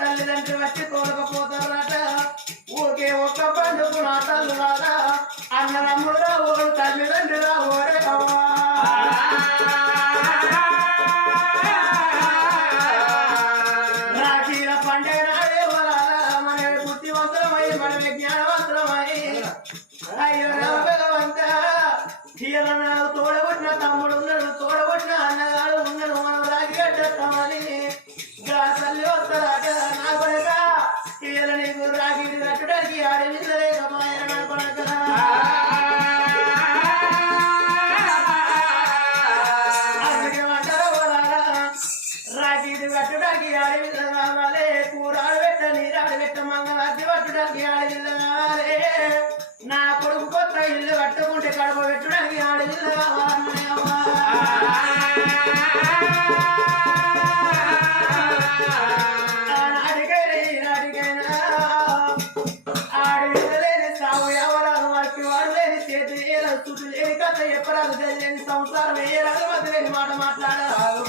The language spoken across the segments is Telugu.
తల్లిదండ్రులు వచ్చి తోలకపోతారట. ఊకే ఒక్క పండుగ నా తల్లు రాదా అన్నదమ్ముడురా ఓడు తల్లిదండ్రులా ఓరే రాజీల పండుగ నాడే వరాలా మన బుద్ధివంతులమై మన విజ్ఞానవంతులమై అయ్యో భగవంత నాకు తోడబుట్టిన తమ్ముడు ఉన్నాడు, తోడబుట్టిన అన్నగాడు ఉన్నాడు, మనం రాగి కట్టేస్తామని తల్లి వస్తారట. నా కొడక ఇయ్యాల నీకు రాగి కట్టడానికి ఆడవించలేకమాయ నా కొడక అందుకేమంటారు రాగి కట్టడానికి ఆడవిల్ల కావాలి, కూరాడు పెట్ట నీరాడు పెట్ట మంగళాది పట్టడానికి ఆడవిల్ల కావాలి, నా కొడుకు కొత్త ఇల్లు కట్టుకుంటే కడుపు పెట్టడానికి ఆడవిల్ల కావాలి. ఎప్పరాదు తెలియని సంసారం ఏ రాదు వదిలేని మాట మాట్లాడారు.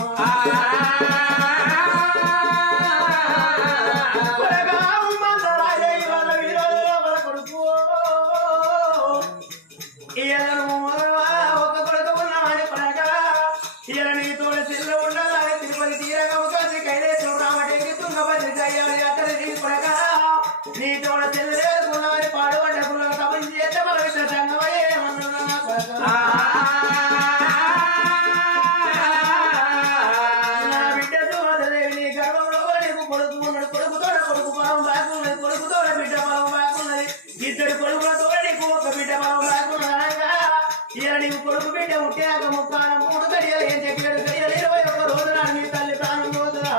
ఒక కొడుకు ఉన్నవాడి పడక ఇలా నీ తోడు చెల్లు ఉండాలని తిరుపతి తీరగముఖి కైలేశ్వరం రామటేకి తుంగభద్రి చేయాలి అక్కడ నీ పడక నీ తోడు చెల్లు లేకున్నవాడి పాడుపడ్డ కుల కబం చేస్తే మన విషయ సంగమయ్యే ఇద్దరు కొడుకులతో నీకు ఒక బిడ్డ బలం రాకున్నాగా ఇలా నీకు కొడుకు బిడ్డ ఉట్టాక ముక్కాలం 3 గడియలు ఏం చెప్పాడు గడియలు 21 రోజు నాడు మీ తల్లి ప్రాణం పోతుందా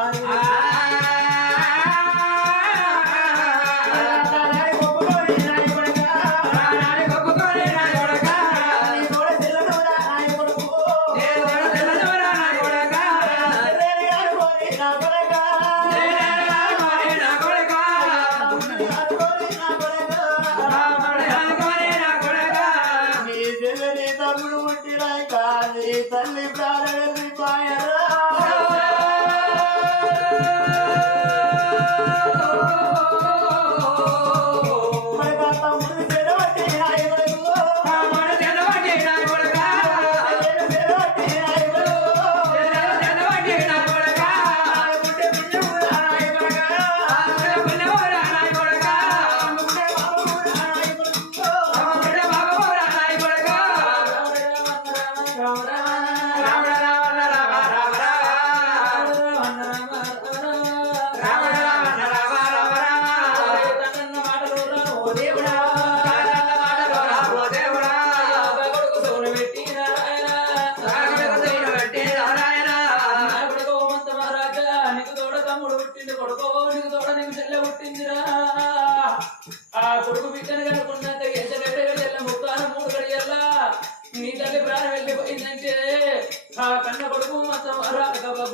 కొడుకు తల్లి ప్రాణి పాయరా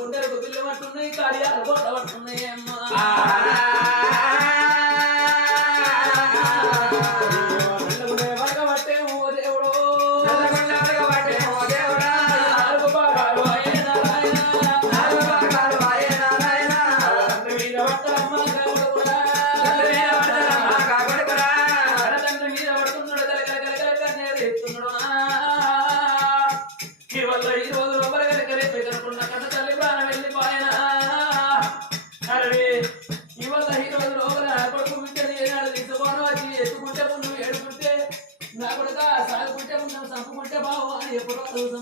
గుండెలకు పిల్లు పట్టున్నాయి కార్యాలు కొట్ట పట్టున్నాయి అమ్మా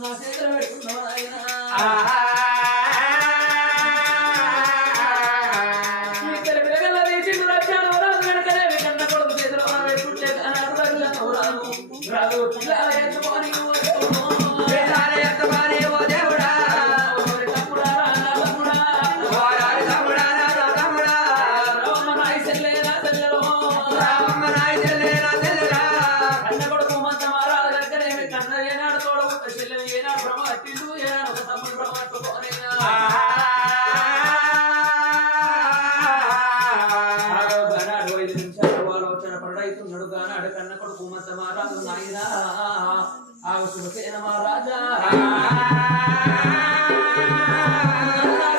నా చేతులు పెట్టుకున్నావు ఇద్దరు పిల్లగల్లా తీసి రక్షణ రాదు వెనకనే కన్న కొడుకు చేతులు పెట్టుకుంటే రాదు ఎత్తుకొని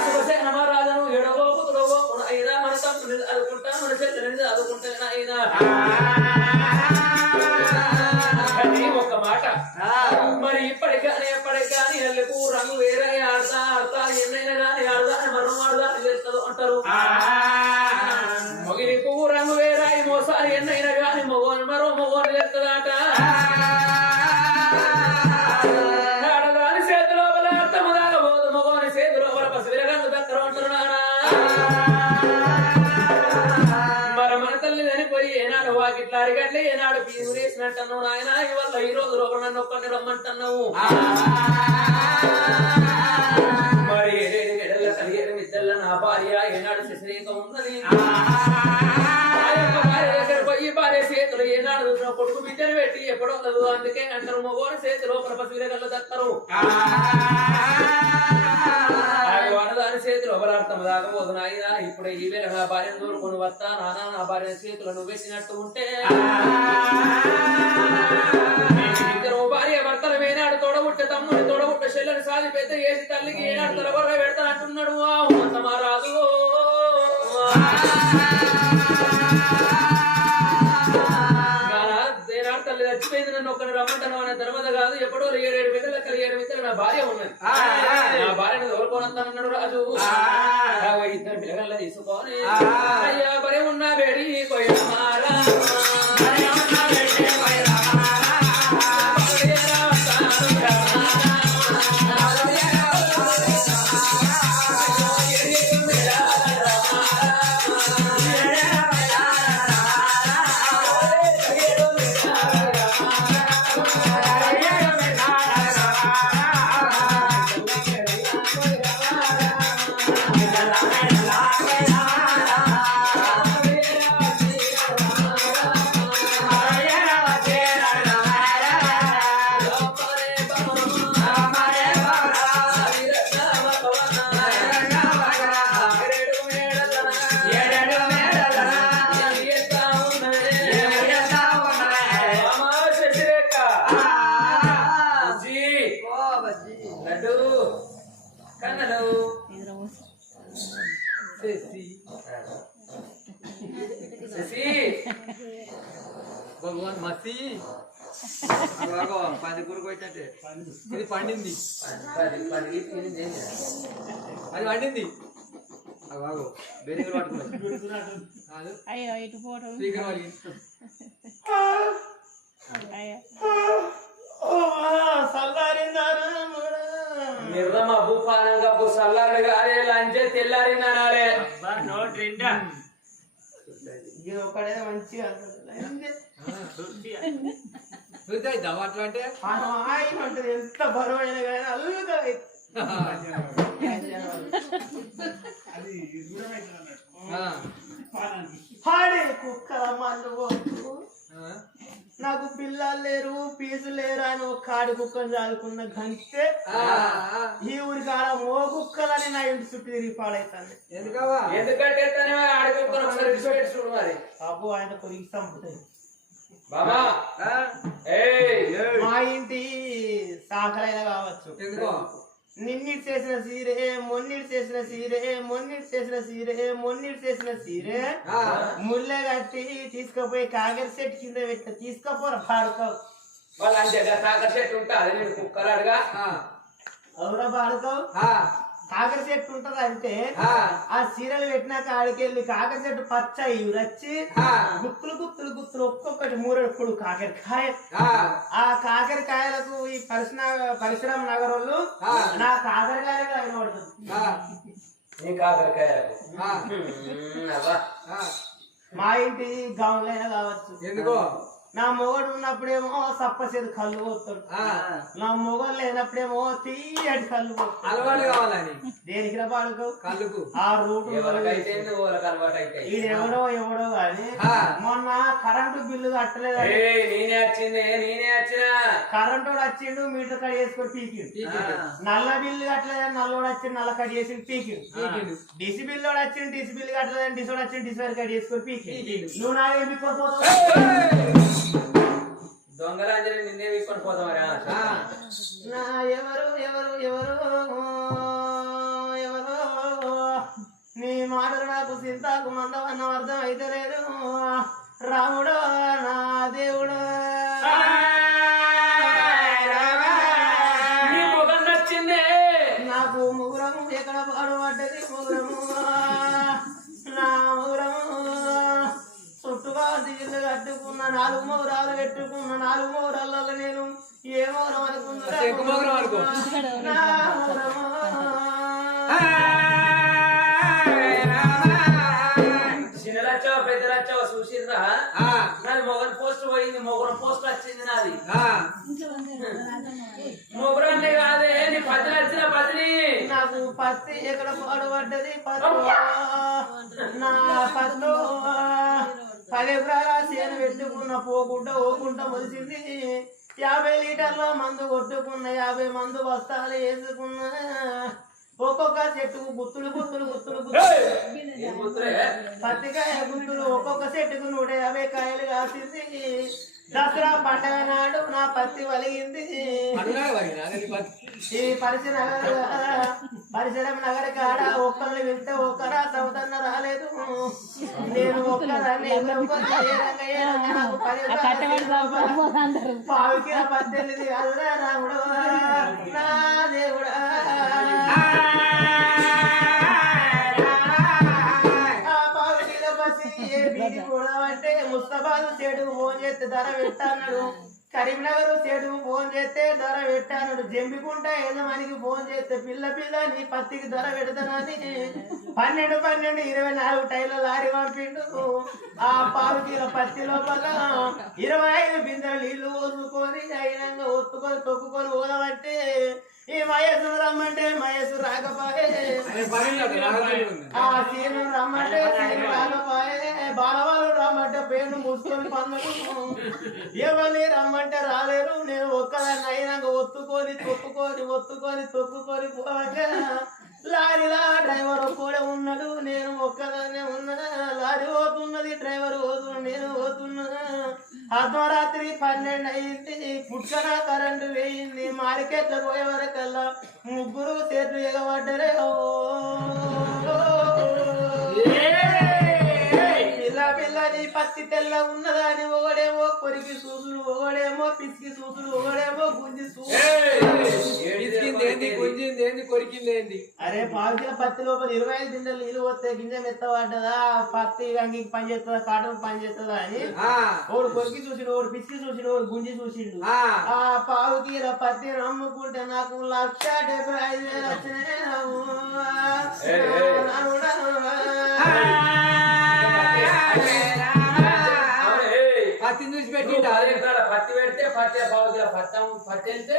శుభసేన మహారాజను ఎడవో పుతుడవో అయినా మన తమ్ముని అదుకుంటా మన చెల్లెని అదుకుంటా అయినా కానీ ఒక మాట మరి ఇప్పటికాని ఎప్పటికాని అల్లకు రంగు వేరే ఆడతా ఆడతా ఎన్నైనా కానీ ఆడదా మరో ఆడదా చేస్తారు అంటారు మొగిలి పువ్వు రంగు వేరాయి మోసారి ఎన్నైనా కానీ మగోని మరో మగోని చేస్తుందట వాకిట్లా అరిగట్లే ఏనాడు పీరేసినట్టున్నావు నాయన ఇవల్ల ఈ రోజు రోగ నన్ను ఒక్కరిని రమ్మంటున్నావు మరి ఏడేడు కలిగేడు మిద్దెల నా భార్య ఏనాడు శశిరేఖ ఉన్నది దగ్గర పోయి భార్య చేతులు ఏనాడు కొడుకు బిడ్డను పెట్టి ఎప్పుడో లేదు అందుకే అంటారు మగోని చేతిలో పసివిరగల్ల దక్కరు వాడదాని చేతులు అబలార్థం దాకపోదు నాయన ఇప్పుడు ఈ వేళ నా భార్యను దూరుకొని వస్తా నాన్న నా భార్య చేతులు నువ్వు వేసినట్టు ఉంటే ఇద్దరు భార్య భర్తలు ఏనాడు తోడబుట్ట తమ్ముడు తోడబుట్ట చెల్లెని సాది పెద్ద చేసి తల్లికి ఏనాడు తలబొర్ర పెడతాను అంటున్నాడు మహారాజు ఏనాడు తల్లి చచ్చిపోయింది నన్ను ఒక్కరిని రమ్మంటాను అనే ధర్మత కాదు ఎప్పుడో 7 మిగల 7 మిగల నా భార్య ఉన్నది నా భార్యను తోలుకోనంతన్నాడు రాజు ఇద్దరు పిల్లగల్ల తీసుకొని అయ్యా బరే ఉన్నా బేడి కొయ్యమారా la కన్నలు శశి భగవాన్ మసి పంది కూరకు వచ్చినట్టే ఇది పండింది అది పండింది బాగో బెరిగలు పట్టుకున్నాడు అయ్యో ఇటు ఫోటో స్పీకర్ వాళ్ళు నిర్దమ భూపానంగా సల్లారు గారే లంచే తెల్లారిందనాలే ఒకడేదో మంచిగా చూద్దాం అట్లా అంటే అంటది ఎంత బరువైన కానీ అల్లుగా పాడే కుక్కల మన్ను నాకు పిల్లలు లేరు పీసు లేరు అని ఒక కాడి కుక్కను చదువుకున్న గంటే ఈ ఊరి కాడ మో కుక్కలని నా ఇంటి చుట్టూ తిరిగి పాడైతాను ఎందుకంటే ఆడుకుని ఒకసారి చూడు మరి అబ్బో ఆయన కొరికి చంపుతాయి బాబా మా ఇంటి సాకలైనా కావచ్చు నిన్నిటి చేసిన సీరే మొన్నిటి చేసిన సీరే మొన్నిటి చేసిన సీరే మొన్నిటి చేసిన సీరే ముళ్ళ కట్టి తీసుకుపోయి కాగరి చెట్టు కింద పెట్టిన తీసుకపోరా పాడుకోవు వాళ్ళు అంతే కాకర చెట్టు ఉంటుంది నేను కుక్కలు అడగా అవురా పాడుకోవు కాకర చెట్టు ఉంటది అంటే ఆ సీరలు పెట్టినాక ఆడికెళ్ళి కాకర చెట్టు పచ్చ ఇవరొచ్చి గుత్తులు గుత్తులు గుత్తులు ఒక్కొక్కటి మూరెడు పొడు కాకరకాయ ఆ కాకరకాయలకు ఈ పరిశ్రమ నగరోళ్ళు నా కాకరకాయలకు అయినపడుతుంది నీ కాకరకాయలకు మా ఇంటి గౌన్లైనా కావచ్చు ఎందుకో నా మొగడు ఉన్నప్పుడేమో సప్పసేది కళ్ళు పోతాడు నా మొగలు లేనప్పుడేమో తీయటి కళ్ళు పోతాడు అలవాటు కావాలని దేనికి పాడుకో కళ్ళుకు ఆ రూట్ ఎవడో ఎవడో కానీ మొన్న కరెంటు బిల్లు కట్టలేదు నేనే వచ్చిన కరెంటు వచ్చిండు మీటర్ కట్ చేసుకొని పీకిండు నల్ల బిల్లు కట్టలేదని నల్లోడు వచ్చిండు నల్ల కట్ చేసి పీకిండు డిసి బిల్లు వచ్చిండు డిసి బిల్లు కట్టలేదని డిసోడు వచ్చిండు డిసి వరకు కట్ చేసుకొని పీకిండు నువ్వు నా ఏం పీక్కోపోతావు దొంగరాంజలి నిన్నే తీసుకొని పోతాం నా ఎవరు ఎవరు ఎవరు ఎవరు నీ మాటలు నాకు సింతాకు మందవన్నం అర్థం అయితే లేదు రాముడు నా దేవుడు నచ్చిందే నాకు ముగురము ఎక్కడ పాడుపడ్డది ముగురము నా ముగురము చుట్టుగా దిగులు కట్టుకున్న 4 మోరాలు పెట్టుకున్న 4 మోరాలలో నేను ఏ మోరం అనుకున్నా చిన్నలచ్చో పెద్దలచ్చో చూసిందా నాది మొగన్ పోస్ట్ పోయింది మొగరం పోస్ట్ వచ్చింది నాది మొగరాన్ని కాదే నీ పత్తి వచ్చిన పత్తిని నాకు పత్తి ఎక్కడ పాడుపడ్డది పత్తు నా పత్తు 10 ఎకరాల చేను పెట్టుకున్న పోకుండా ఓకుండా మొలిసింది 50 లీటర్ల మందు కొట్టుకున్న 50 మందు బస్తాలు వేసుకున్న ఒక్కొక్క చెట్టుకు గుత్తులు గుత్తులు గుత్తులు గుత్తులు పత్తికాయ గుత్తులు ఒక్కొక్క చెట్టుకు 150 కాయలు కాసింది దసరా పండగ నాడు నా పత్తి వలిగింది ఈ పరిసరం నగర కాడ ఒక్కరిని వెళ్తే ఒక్కరా చదువుతన్న రాలేదు నేను ఒక్కదాన్ని పావుకి పద్దెనిమిది అదురా రాముడు నా దేవుడా బీడి కూడా అంటే ముస్తాబాద్ చెడుకు ఫోన్ చేస్తే ధర పెట్టాడు కరీంనగర్ చెడుకు ఫోన్ చేస్తే ధర పెట్టాడు జంబికుంట యజమానికి ఫోన్ చేస్తే పిల్ల నీ పత్తికి ధర పెడతానని 12 24 టైర్ల లారీ పంపిండు ఆ 1/4 కిలో పత్తి లోపల 25 బిందెలు నీళ్లు పోసుకొని అయినంగా ఒత్తుకొని తొక్కుకొని పోదామంటే ఈ మహేశ్వరు రమ్మంటే మహేశ్వరు రాకపోయే ఆ సీను రమ్మంటే సీను రాకపోయే బాలవాళ్ళు రమ్మంటే పేరు మూసుకొని పందులు ఎవరిని రమ్మంటే రాలేరు నేను ఒక్కదాన్ని అయినాక ఒత్తుకొని తొక్కుకొని పోగా లారీలా డ్రైవర్ కూడా ఉన్నాడు నేను ఒక్కదాన్నే ఉన్నా లారీ పోతున్నది డ్రైవర్ పోతున్నా నేను పోతున్నా అర్ధరాత్రి 12 అయింది. పుట్కన కరెంటు వేయింది. మార్కెట్ల పోయే వరకల్లా ముగ్గురు చేతులు ఎగబడ్డరే. పిల్లని పత్తి తెల్ల ఉన్నదాని ఒకడేమో కొరికి సూసులు, ఒకడేమో పిసికి సూసులు, ఒకడేమో గుంజి గుంజింది కొరికింది. అరే పావుకిల పత్తి లోపల 25 గింజలు నీళ్ళు వస్తే గింజ మెత్త పడ్డదా, పత్తి అంగి పని చేస్తుందా, కాటన్ పని చేస్తుందా అని ఓడు కొరికి చూసిండు, ఓడు పిసికి చూసిండు, ఓడు గుంజి చూసిండు. ఆ పావుకిల పత్తి నమ్ముకుంటే నాకు 1,75,000 వచ్చినాయి. పత్తి చూసి పెట్టి పత్తి పెడితే పత్తి పావుకిల పత్తి వెళ్తే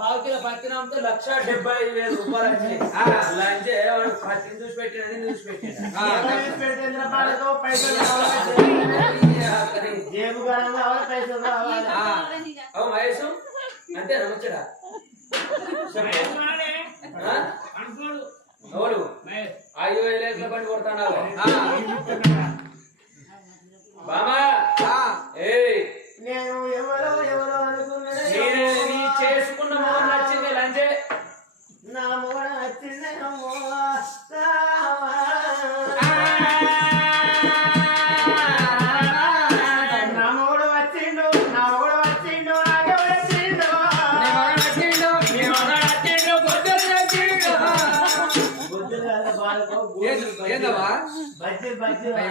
పావుకిల పత్తి నమ్మితే 1,75,000 రూపాయలు వచ్చినాయి. అంటే పత్తిని చూసి పెట్టినది చూసి పెట్టింది. మహేష్ అంటే నమ్మచ్చడా ఎవడు 5,000 పని కొడతాడు బామా. నేను ఎవరో అనుకున్నాను. నీ చేసుకున్న మొగలు నచ్చింది లంచే. నా మొగడు నచ్చింది.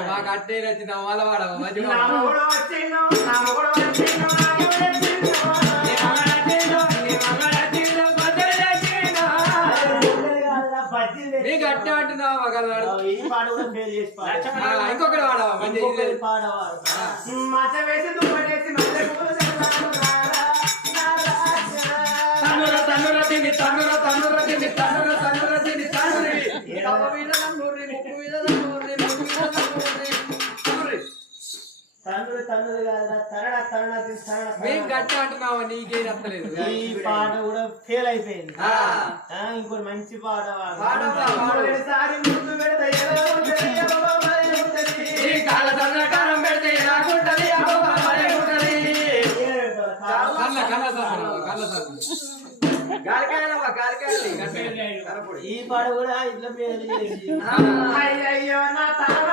మాకు అట్టే నచ్చిన వాళ్ళ వాడవా నీకు అట్టే అంటున్నావా ఇంకొకటి వాడవా మేము గట్టి అంటున్నావా నీకేం అర్థలేదు. ఈ పాట కూడా ఫెయిల్ అయిపోయింది. ఇంకోటి మంచి పాట సారి ముందు పెడితే ఈ పాట కూడా ఇట్లా ఫెయిల్ చేసి అయ్యో నా తల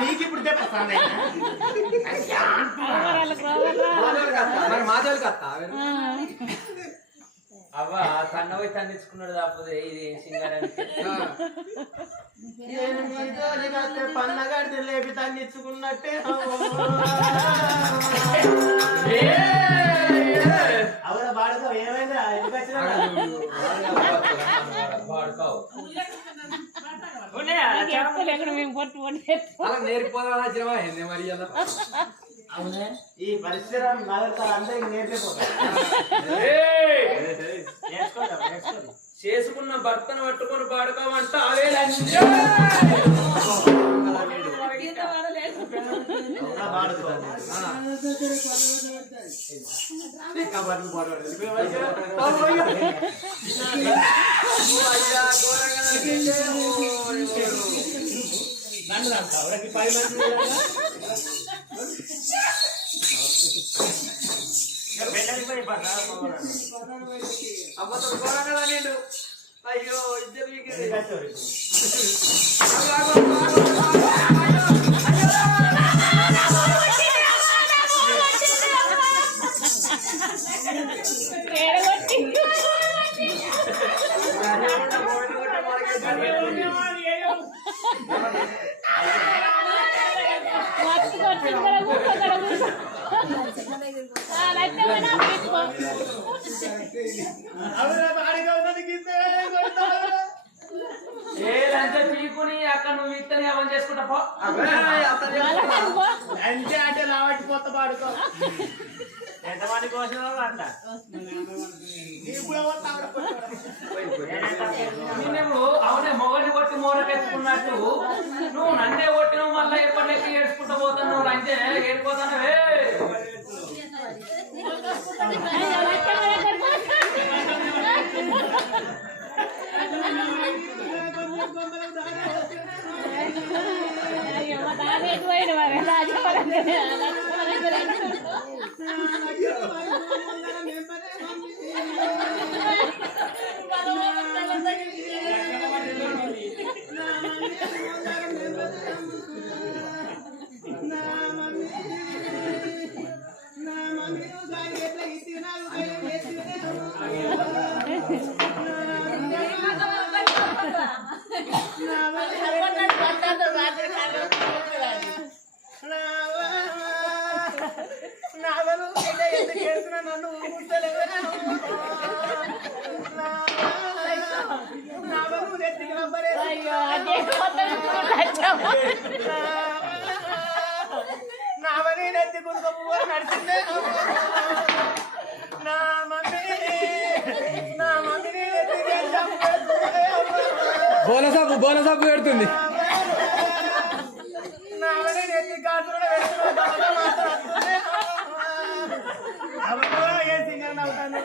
నీకు ఇప్పుడు మాధవులు కత్తా అవ్వా తన్న పోయి తన్నించుకున్నాడు కాకపోతే ఇది సింగారానికి పన్నగడితే లేపి తన్నించుకున్నట్టే అవునా బాడుకో ఏమైందా ఎందుకు వచ్చినా నేర్పోదా మరి అవునే ఈ పరిసరం నాగరికాలు అందరికి నేర్పిపోతారు. చేసుకున్న భర్తను పట్టుకొని పాడుకోమంట నన్ను 10 మంది అమ్మతో కోరగా నేను అయ్యో ఇద్దరు పీకుని అక్కడ నువ్వు ఇత్తని ఏమని చేసుకుంటా పో అంతే అంటే లావట్టి కొత్త పాడుకో ఎంతమంది కోసం అట్లా నువ్వు అవునే మొగని కొట్టి మోరకెత్తుకున్నట్టు నువ్వు నన్నే కొట్టినావు మళ్ళీ ఎప్పటికీ ఏడ్చుకుంటూ పోతాను నువ్వు అంటే ఏడిపోతానవే నావని నెత్తి గుంక పువ్వు నడిచిందే నా మమ్మీని బోనసాపు పెడుతుంది నావని నెత్తి కాసులు ఏ సింగర్ నవ్వుతాను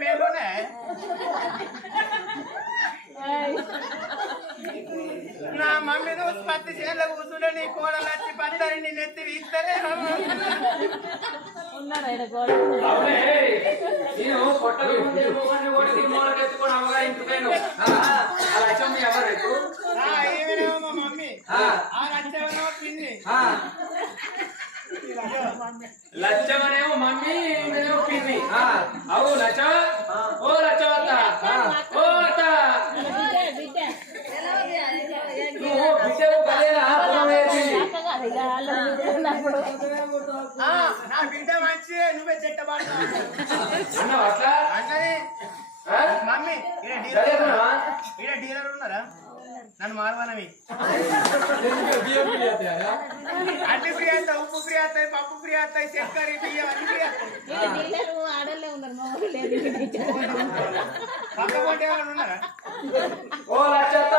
పేరునే నా మమ్మీ రోజు పత్తి చేనులో కూర్చుంటే నీ కోడలు వచ్చి పత్తని నీ నెత్తి వీస్తారే నేను పొట్టలు మోరకెత్తుకొని అమ్మగా ఇంటిపోయాను ఎవరు ఏమేమో మా మమ్మీ వచ్చేవనో పిన్ని లచ్చమనేమో మమ్మీ ఈమెనేమో పిన్ని అవు లచ్చ ఓ లచ్చవత్త ఓ అత్త నువ్వు బిడ్డకు కదేనా నా బిడ్డ మంచి నువ్వే చెట్టబాడు అన్నావు అట్లా అన్నది మమ్మీ ఈడ డీలర్ ఉన్నారా నన్ను మారవానవి అన్ని ఫ్రీ అవుతాయి ఉప్పు ఫ్రీ అవుతాయి పప్పు ఫ్రీ అవుతాయి చక్కెర బియ్యం అన్ని ఫ్రీ అవుతాయి పక్క పోటీ ఏమైనా ఉన్నారా ఓ లచ్చత్త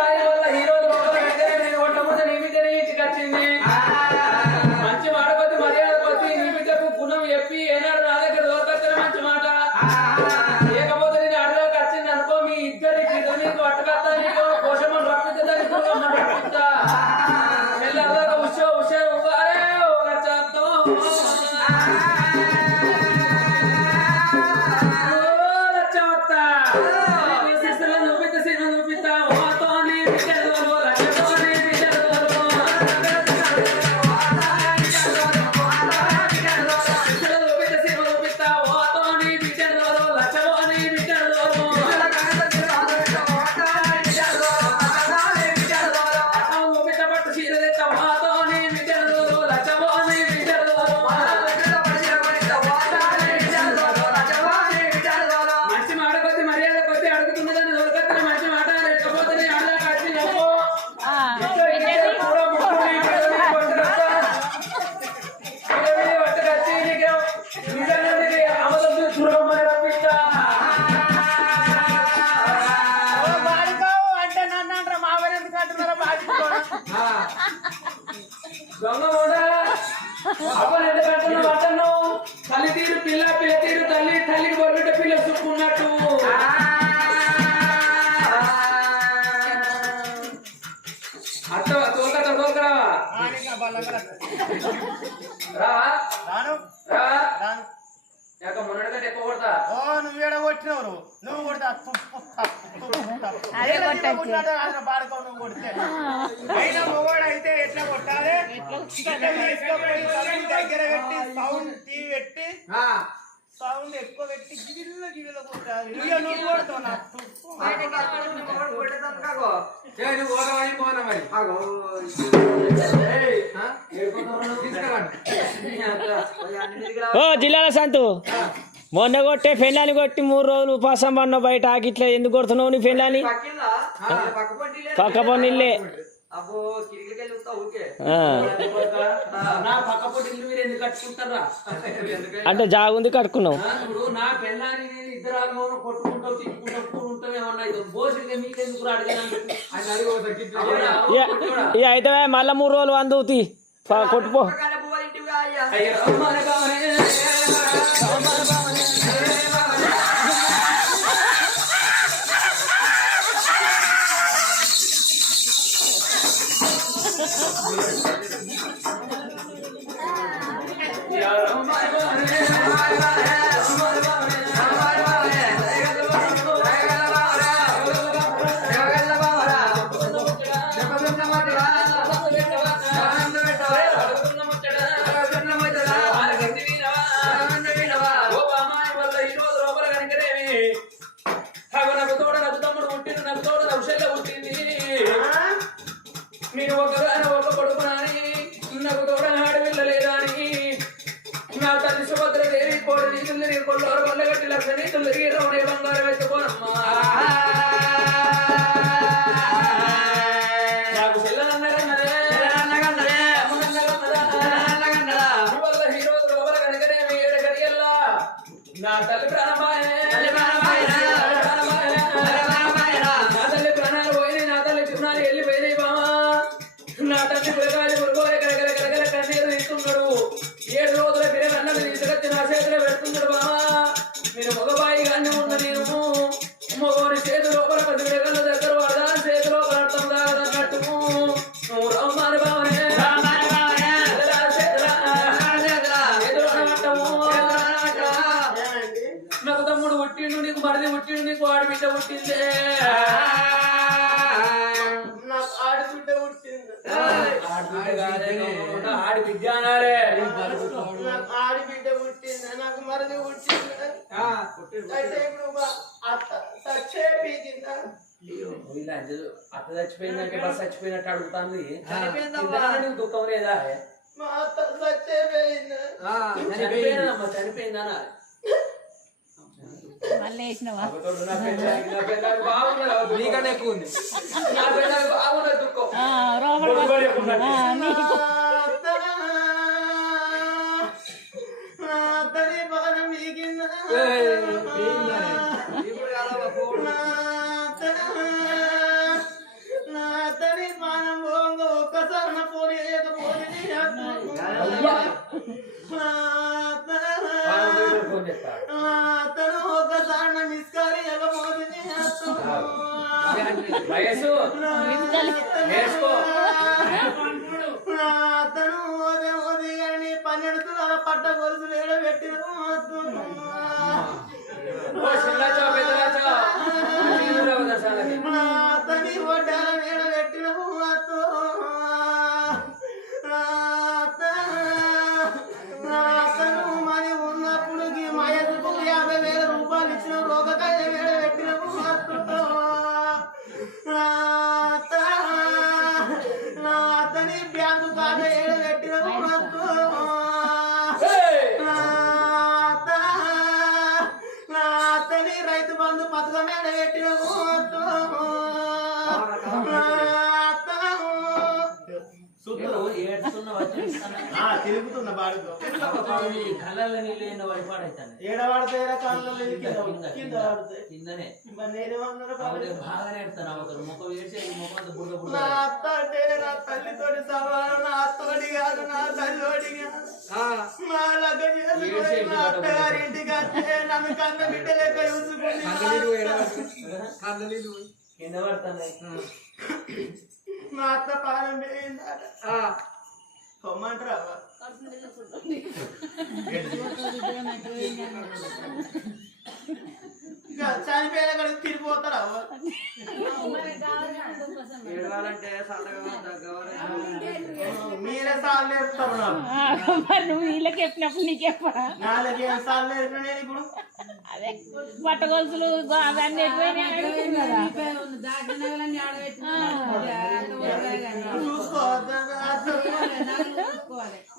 హీరోలు వంటపోతే నీ బిడ్డనే ఇంటికి వచ్చింది మంచి మాట కొద్ది మర్యాద కొద్ది నీ బిడ్డకు గుణం చెప్పి ఏనాడు నా దగ్గర దొరకొచ్చిన మంచి మాట లేకపోతే నేను అడగకి వచ్చింది అనుకో మీ ఇద్దరికి నీకు అట్టకత్తా నీకు కోశమని రప్పిద్దా నీకు రప్పిద్దా వెళ్ళాక ఉషో ఉగారే ఓ లచ్చత్తో తల్లి తీరు పిల్ల పిల్ల తీరు తల్లికి బొర్రెట పిల్ల సుక్కున్నట్టు పాడుకోవడం కొడితే అయినా మొగోడు అయితే ఎట్లా కొట్టాలి దగ్గర పెట్టి సౌండ్ టీవీ పెట్టి సౌండ్ ఎక్కువ పెట్టి గిరిలో కొట్టాలి నువ్వు కొడతావు నాకు ఓ జిల్లాల సంతు మొన్న కొట్టే పెళ్ళాన్ని కొట్టి 3 రోజులు ఉపాసం పడిన బయట ఆకిట్లా ఎందుకు కొడుతున్నావు నీ పెళ్ళాన్ని పక్క పన్నిల్లే అంటే జాగుంది కట్టుకున్నావు నా పెళ్ళాన్ని నేను ఇద్దరు కొట్టుకుంటావు తిట్టుకుంటావు ఉంటామేమన్నా మీకెందుకు ఇక అయితే మళ్ళా 3 రోజులు అందుతీ కొట్టుపో మీరు ఒక కొడుకునని నాకు తోడ ఆడి వెళ్ళలేదని నా తల్లి సుభద్రదేవి కోడి నీతుల్ని కొల్లారు వల్లగట్టి లక్ష నీతులు రమణే బంగారం ఎత్తుకోనమ్మా నాకు పిల్లలన్నగన్నదే వల్ల హీరో లోపల కనుకనేమి ఏడు గడియల్లా నా తల్లి ప్రాణమాయే నా తల్లి ప్రాణాలు పోయినాయి నా తల్లి తిరునాలు వెళ్ళిపోయినాయి బామా నా తండ్రి పిల్లగాలి మురుగోలే కరగల కరగల కన్నీరు తీస్తున్నాడు 7 రోజుల పిల్లగన్నది తీసుకొచ్చి నా చేతిలో పెడుతున్నాడు బామా నేను మగబాయి గానే ఉన్న నేను మగోని చేతి లోపల 10 పిల్లగల్ల దగ్గర వాడదా చేతిలో పడతాం దాగదన్నట్టు నువ్వు రమ్మాని బావనే నాకు తమ్ముడు పుట్టిండు నీకు మరిది పుట్టిండు నీకు ఆడబిడ్డ పుట్టిందే ఆడబిడ్డ పుట్టింది ఆడి బిడ్డ అనాలే ఆడబిడ్డ పుట్టింది నాకు మరిది పుట్టింది అయితే ఇప్పుడు అత్త సచ్చేపిందా అత్త చచ్చిపోయిందంటే బస్ చచ్చిపోయినట్టు అడుగుతాంది దుఃఖం లేదా మా అత్త సచ్చేపోయింది చనిపోయిందమ్మా చనిపోయిందా మళ్ళీ వేసినవా నీకన్నా ఎక్కువ ఉంది నా పిల్లలకు బాగున్నది దుఃఖం తల్లి బాగా మీకింద నా తల్లి బాణం పోంగో ఒక్కసారి పోనీ తను ఒకసారి మిస్ కాలి ఎగపోతుంది వయసు తను ఓదే ఓది కానీ 12 తులాల పట్ట గొలుసు వేడ పెట్టిన తని ఒడ్డాల వేడ పెట్టిన తను మరి ఉన్నప్పుడు మయసుకు 50,000 రూపాయలు ఇచ్చిన రోగకాయ వేడ పెట్టిన అతని బ్యాంకు ఖాతా ఏడ పెట్టిన అతని రైతు బంధు పథకం ఏడ పెట్టిన తిరుగుతున్న బాడుకో కళ్ళల్లో నీళ్ళు ఎన్నో పడిపాడైతాను ఏడవాడితే కింద వాడితే కిందనే బాగానే ఎడతాను ఒకరు ముఖం వేసి ముఖం బుర్ర నా అత్త అంటే నా తల్లితోటి సమానం నా అత్తోడి కాదు నా తల్లితోడి మా లగ్గ చేసుకొని నా అత్తగారి ఇంటికి వస్తే నన్ను కన్న బిడ్డ లెక్క చూసుకుని కింద పడుతున్నాయి మా అత్త పాలన వేయిందట పొమ్మంటారా చనిపోయిన కడికి తిరిగిపోతారా ఏడవాలంటే సరదాగా మీరే సార్లు నేర్పుతారు నాకు మరి నువ్వు వీళ్ళకి చెప్పినప్పుడు నీకు చెప్పరా నాలుగు ఏం సార్లు నేర్పిన నేను ఇప్పుడు అదే పట్టగొలుసులు అవన్నీ ఎక్కువైనాయి కదా చూసుకో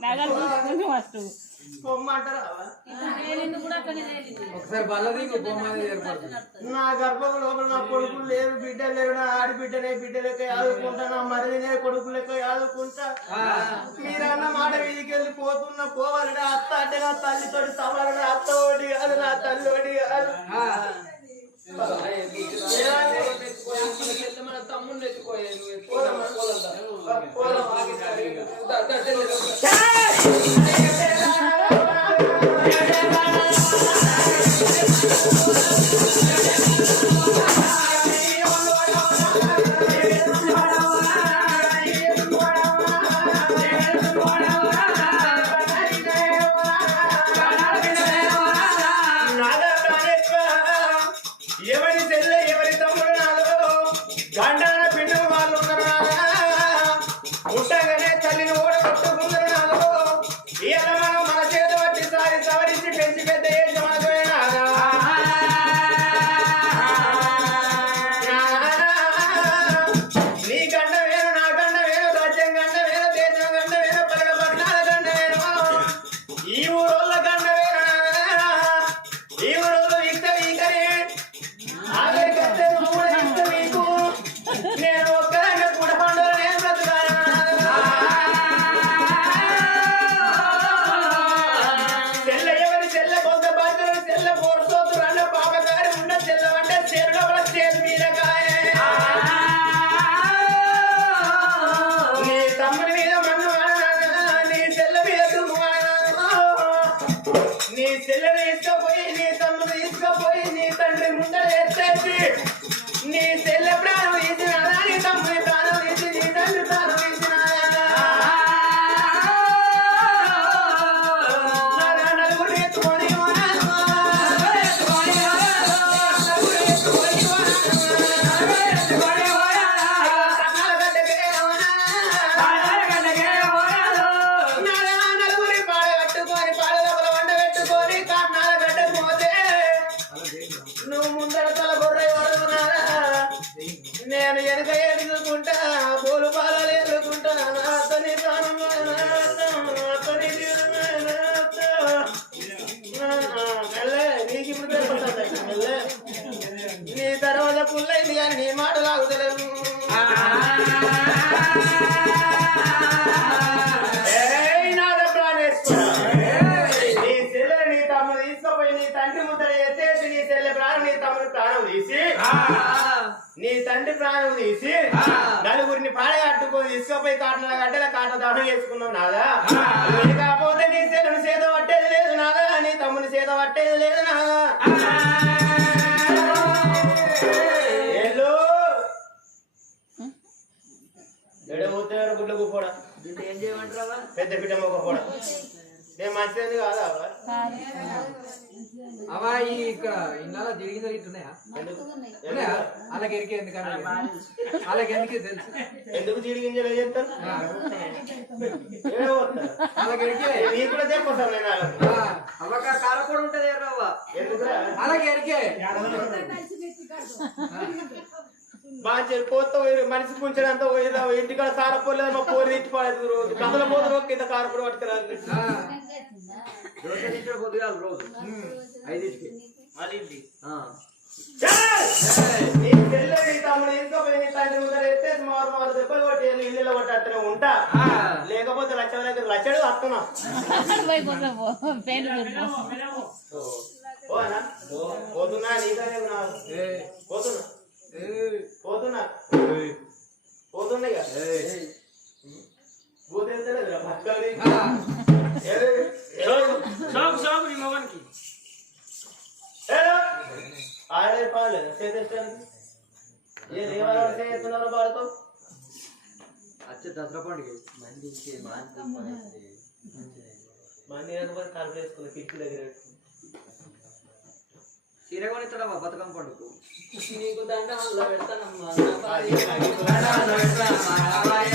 నగలు చూసుకుని ఫస్ట్ పొమ్మంటారా ఒకసారి బల్లది బొమ్మది ఏర్పడుతుంది నా గర్భం లోపల నా కొడుకులు లేరు బిడ్డలు లేరు నా ఆడబిడ్డలే బిడ్డలెక్క ఆదుకుంటా నా మరిదినే కొడుకు లెక్క ఆదుకుంటా మీరన్న మాట వీధికి వెళ్ళి పోతున్నా పోవాలంటే అత్త అంటే నా తల్లితోటి సమాన అత్త ఒకటి కాదు నా తల్లి ఒకటి కాదు మన తమ్ముడిని ఎత్తుకోలేదు ఎవరి చెల్లె ఎవరి తమ్ముడు నాదో గండాన పిండు వాళ్ళు ఉన్నారు ముట్టగానే తల్లిని ఓడగొట్టుకున్నారు నాదో ఇవాళ మనం మన చేత పట్టి సారి సవరించి పెంచి పెద్ద ఏజ్ మనకు నాదా నీ గండ వేరు నా గండ వేరు రాజ్యం గండ వేరు దేశం గండ వేరు పలక పట్నాల గండ వేరు ఈ ఊరోళ్ళ గండ వేరు ఈ ఊరోళ్ళు ఇక్క వీకని ఆగైతే నువ్వు కూడా ఇక్క మీకు నేను ఒక్కదాన్ని కూడా పండుగ నేను చెల్ల ఎవరి చెల్ల కొంత బాధ్యులు చెల్ల పోర్సోతు రన్న పాపగారి ఉన్న చెల్ల అంటే చెరులో కూడా చేతి మీరకాయ నీ తమ్ముడి మీద మన్ను నీ చెల్ల మీద దుమ్ము నీ చెల్లెని తీసుకుపోయి నీ తమ్ముడు తీసుకుపోయి నీ తండ్రి ముందర ఎత్తేసి నీ చెల్లె ప్రాణం తీసినారా నీ తమ్ముడి ప్రాణం తీసి నీ తండ్రి ప్రాణం తీసినారా నలుగురు ఎత్తుకొని నలుగురి పాడ కట్టుకొని పాడ లోపల వంట పెట్టుకొని కారణాల గడ్డ పోతే నువ్వు ముందర తల బొర్ర పడుతున్నారా నేను వెనక ఎదుగుకుంటా బోలు పాలలు ఎదుగుకుంటా అతని ప్రాణం అతని మెల్లే నీకు ఇప్పుడు పేరుకుంటా మెల్లే నీ తర్వాత పుల్లైంది కానీ నీ మాట లాగుతలేవు ఏయ్ నాద ప్రాణేశ్వర నీ చెల్లె నీ తమ్ముడు తీసుకుపోయి నీ తండ్రి ముద్ర ఎత్తేసి నీ చెల్లె ప్రాణం నీ తమ్ముడి ప్రాణం తీసి నీ తండ్రి ప్రాణం తీసి నలుగురిని పాడగట్టుకొని తీసుకుపోయి కాటల గడ్డల కాట దానం చేసుకున్నావు నాదా నువ్వు కాకపోతే నీ చెల్లెని సేద పట్టేది లేదు నాదా నీ తమ్ముని సేద పట్టేది లేదు నాదా ఏళ్ళు ఎడబోతారు గుడ్ల కూపోడా ఏం చేయమంటారా పెద్ద బిడ్డ మొక్క పోడా నేను మంచిదని కాదా అవా ఈ ఇక్కడ ఇన్నాళ్ళ జరిగిన జరుగుతున్నాయా ఉన్నాయా అలాగే ఎరికే ఎందుకంటే అలాగే ఎందుకే తెలుసు ఎందుకు జీడిగింజలు చేస్తారు అలాగే ఎరికే నీకు కూడా చెప్పొస్తాను నేను అవ్వక కారపొడి ఉంటది అవ్వ ఎందుకురా అలాగే ఎరికే బాగా పోత మనిషి పుంచడంతా పోయిదా ఇంటికాడ కారపోలేదు మా పోరు తిట్టి పడేది రోజు కథల పోదు రోజు కింద కారపొడి పట్టుకురాదు దోశ తింటాడు పొద్దుగా రోజు 5కి నీ చెల్లె నీ తమ్ముడు ఇంకోపోయి నీ తండ్రి ముందర ఎత్తే మారు దెబ్బలు కొట్టి ఇల్లు కొట్టేస్తూనే ఉంటా లేకపోతే లక్షల దగ్గర లక్షడు వస్తున్నా పోతున్నా నీకనే పోతున్నా పోతున్నా పోతున్నా ఇక పోతే ఆడే పాడలేదు చేసేస్తానికి ఏ దేవాలయం చేస్తున్నారో పాడుతో వచ్చే దసరా పండుగ మంది లేకపోతే కలుపు వేసుకుని కిటికీ దగ్గర చీర కొనిస్తాడమ్మా బతుకమ్మ పండుగ నీకు దండం వల్ల పెడతానమ్మా నా భార్య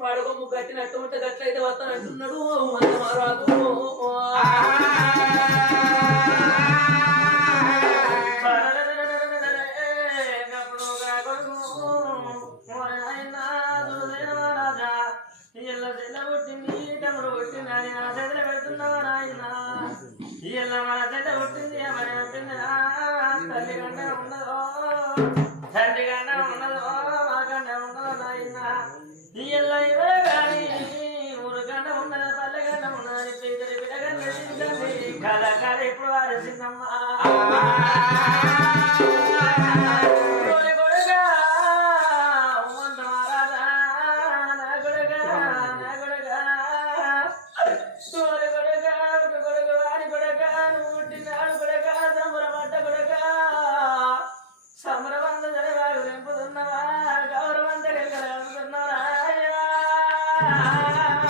పాడుకోము గట్టినట్టు ఉంటే గట్లయితే వస్తానంటున్నాడు రాదు అయ్యో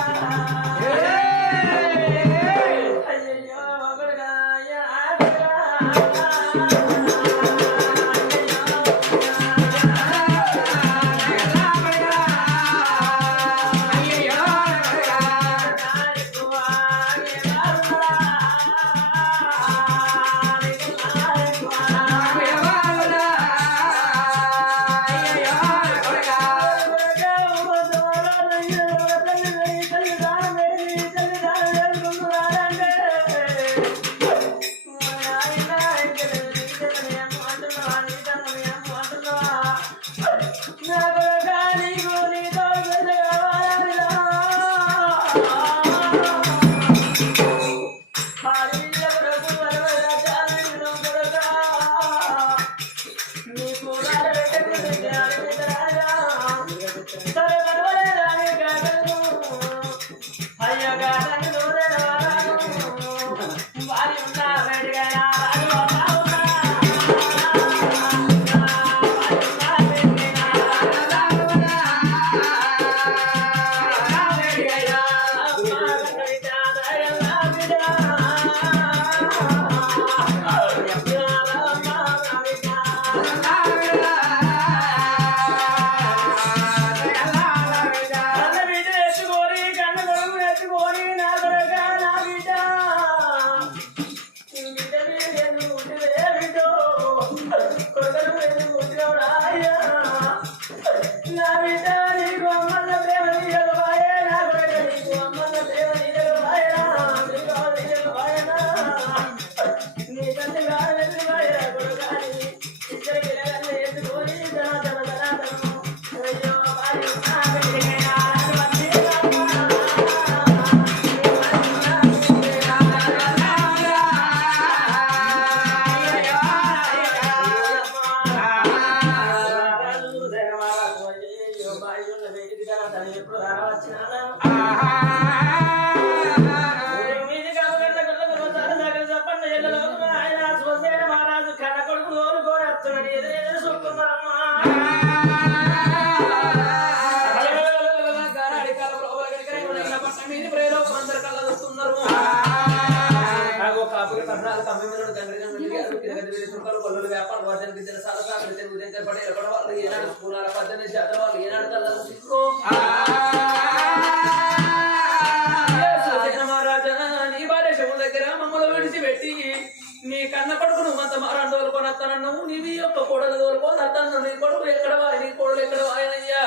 నీ కన్న కొడుకు నువ్వు అంత మారాన్ని తోలుకొని వస్తాను నీవి యొక్క కొడలు తోలుకొని వస్తాను నీ కొడుకు ఎక్కడ వాయి నీ కొడలు ఎక్కడ వాయనయ్యా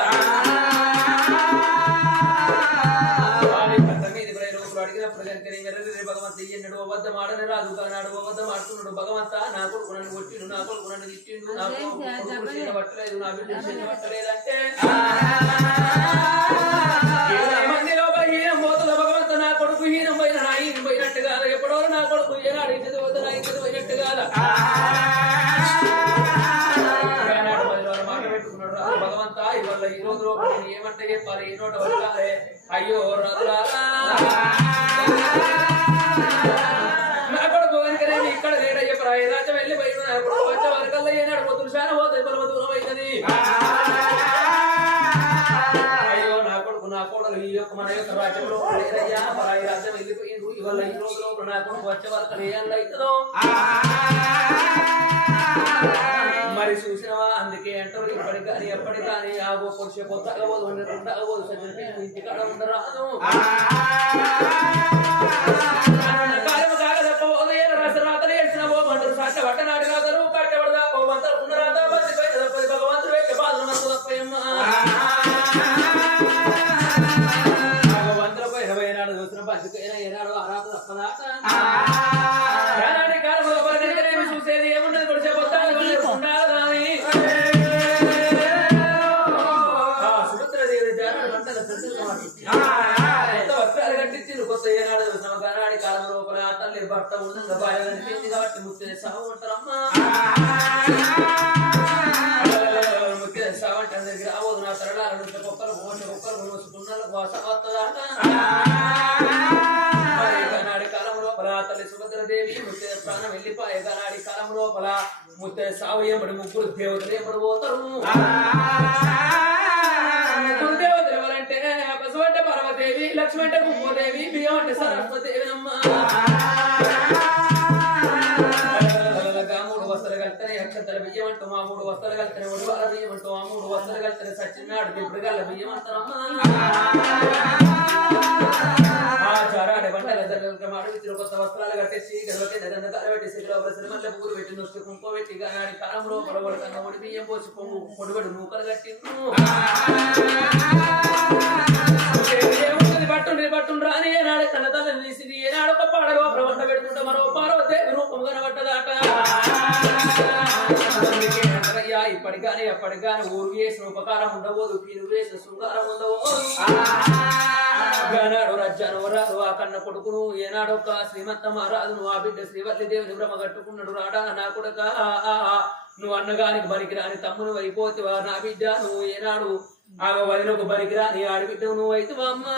అడిగినప్పుడు కనుక భగవంత్ ఎన్నడు అబద్ధం ఆడని రాదు కానాడు అబద్ధం ఆడుతున్నాడు భగవంత నా కొడుకు నన్ను కొట్టిండు నా కొడుకు నన్ను తిట్టిండు నా కొడుకు పట్టలేదు నా బిడ్డ పట్టలేదంటే హీనం పోతుంది భగవంత నా కొడుకు హీనం పోయిన నా హీనం పోయినట్టు కాదు ఎప్పుడో నా కొడుకు ఏనాడు ఇంటి పోతే నా ఇంటి పోయినట్టు కాదు మాట పెట్టుకున్నాడు భగవంత ఇవాళ ఈ రోజు నేను ఏమంటే చెప్పాలి ఈ నోట వరకాలే అయ్యో రాదురాలా నా కొడుకు కనుకనేమి ఇక్కడ లేడయ్య ప్రాయరాజం వెళ్ళి బయట నా కొడుకు వచ్చే వరకల్లా ఏనాడు పొద్దులు చాలా పోతాయి పరమ దూరం అవుతుంది నా కోడలు ఈ యొక్క మన యొక్క రాజ్యంలో లేదయ్యా పరాయి రాజ్యం వెళ్ళిపోయింది ఇవాళ ఈ రోజులో నా కొడుకు వచ్చే వరకు ఏం అవుతుందో మరి చూసినవా అందుకే అంటారు ఇప్పటికి కానీ ఎప్పటికి కానీ ఆగో పొడిచే పోతే అగబోదు ఉండకపోదు సజ్జన ఇంటికాడ ఉండరాదు కాలం కాక తప్పబోదు ఏ రాత్రి ఏడ్చిన పోమంటారు సాధ్య పట్టనాడు కాదు కట్టబడదా పోమంటారు ఉన్నరాదా బతిపై తప్పది భగవంతుడు వెక్కి బాధలు మనకు తప్పయమ్మా భగవంతులపై 20 నాడు చూసిన బతికైనా ఏనాడు ఆరాధ తప్పదాట కాలంలో చూసేది ఏమున్నది పొడిచే పోతాను వస్త్రాలు కట్టించి కొత్త ఏనాడు సమగానాడి కాలం లోపల తల్లి భర్త ఉండంగా భార్య కనిపించింది కాబట్టి ముత్తే సాగు ఉంటారమ్మా ముత్తే సాగు అంటే అందరికి రాబోదు నా తరడాల కుక్కలు మోసుకున్నారు వస్తుందాట నాడి కాలం లోపల తల్లి సుభద్రదేవి ముత్తే ప్రాణం వెళ్ళిపోయే నాడి కాలం లోపల ముత్తే సాగు ఏమడి ముగ్గురు దేవతలు ఏమడి పోతారు దేవతలు ఎవరంటే బసవంటే పరమదేవి లక్ష్మి అంటే కుమ్మదేవి బియ్యం అంటే సరస్వదేవి అమ్మ మూడు వస్త్రాలు కలితనే అక్షతల బియ్యం అంటూ మా 3 వస్త్రాలు కలితనే ఒడివాల బియ్యం అంటూ ఆ 3 వస్త్రాలు కలితనే సచ్చినాడు ఇప్పుడు గల్ల బియ్యం అంటారమ్మా ఆచారాన్ని బండల దగ్గర మాడి కొత్త వస్త్రాలు కట్టేసి గడవకి దగ్గర కలబెట్టి సిగ్గులో సినిమల్ల పువ్వులు పెట్టి నొస్తు కుంకో పెట్టి గాడి కాలంలో పొడబడకన్నా ఒడి బియ్యం పోసి పొంగు పొడిబడి నూకలు కట్టిండు పట్టుండ్రు అని ఏనాడు కన్నతల్లని తీసింది ఏనాడు ఒక పాడలో ప్రవంట పెడుతుంటే మరో పార్వదేవి రూపం కనబట్టదాట ఇప్పటికాని ఎప్పటికాని ఊరు వేసిన ఉపకారం ఉండబోదు పీరు వేసిన శృంగారం ఉండబోదు నాడు రజ్జాను రాదు ఆ కన్న కొడుకును ఏనాడు ఒక శ్రీమంత మహారాజును ఆ బిడ్డ శ్రీవల్లి దేవుని భ్రమ కట్టుకున్నాడు రాడా నా కొడుక నువ్వు అన్నగానికి బరికిరాని తమ్మును అయిపోతావా నా బిడ్డ నువ్వు ఏనాడు ఆ వదిలకు బరికిరాని ఆడబిడ్డ నువ్వు అయితవా అమ్మా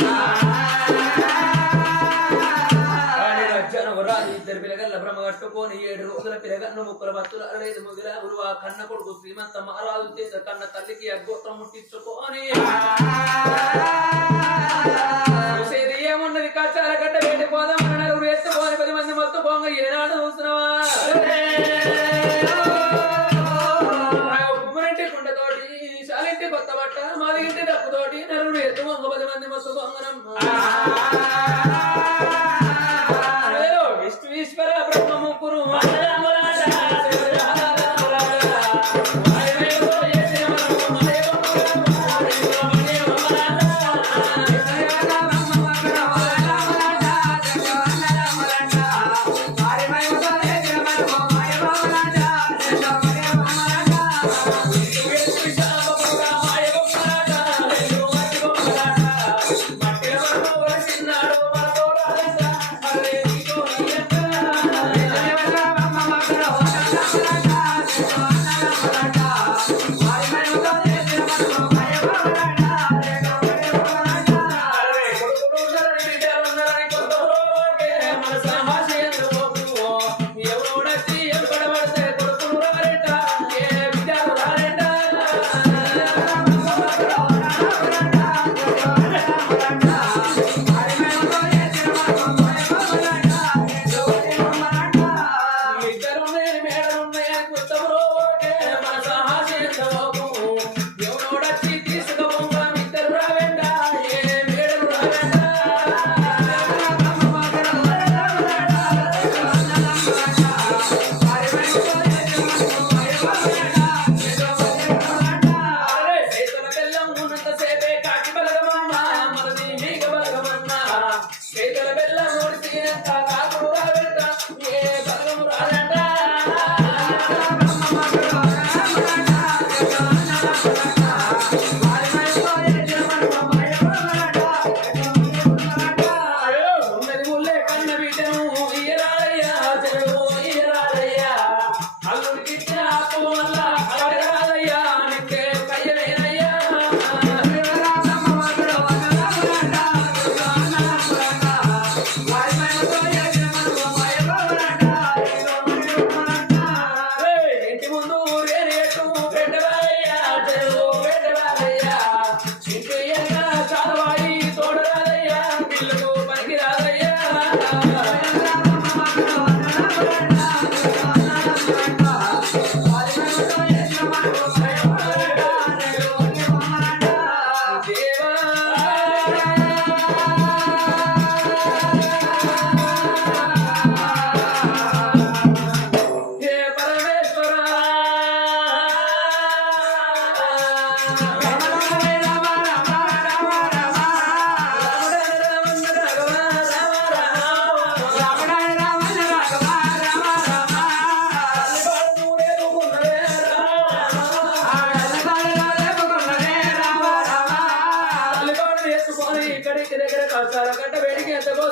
రాజు ఇద్దరు పిల్లగల్ల భ్రమ కట్టుకొని 7 రోజుల పిల్లగన్న 30 భక్తులు 5 ముగిలాగులు ఆ కన్న కొడుకు శ్రీమంత మహారాజు చేత కన్న తల్లికి అగ్గోత్రం ముట్టించుకొని చూసేది ఏమున్నది కచ్చాల గడ్డ వేడి పోదామని 4 ఎత్తు దొంగ ఏనాడు చూసినవా కుమ్మరింటి కుండతోటి శాలింటి కొత్త బట్ట మాదిగింటి డప్పుతోటి నలుగురు ఎత్తు 10 మంది మస్తు దొంగనం విష్ణు ఈశ్వర బ్రహ్మ ముగ్గురు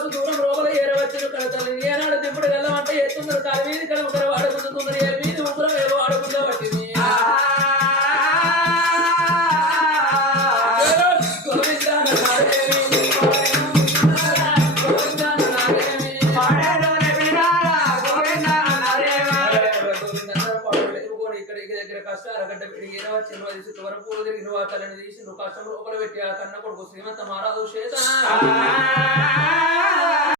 దూరం లోపల ఏరవచ్చు కడతలు ఏనాడు దిప్పుడు వెళ్ళమంటే ఎత్తుందరు కాలు వీధి కలుగుతారు వాడుకుంటుంది ఏ వీధి ముగ్గురం ఏవో ఆడుకుంటూ పట్టింది పూలు తిరిగిన వాతాలని తీసి నువ్వు కష్టం లోపల పెట్టి ఆ కన్న కొడుకు శ్రీమంత మహారాజు చేత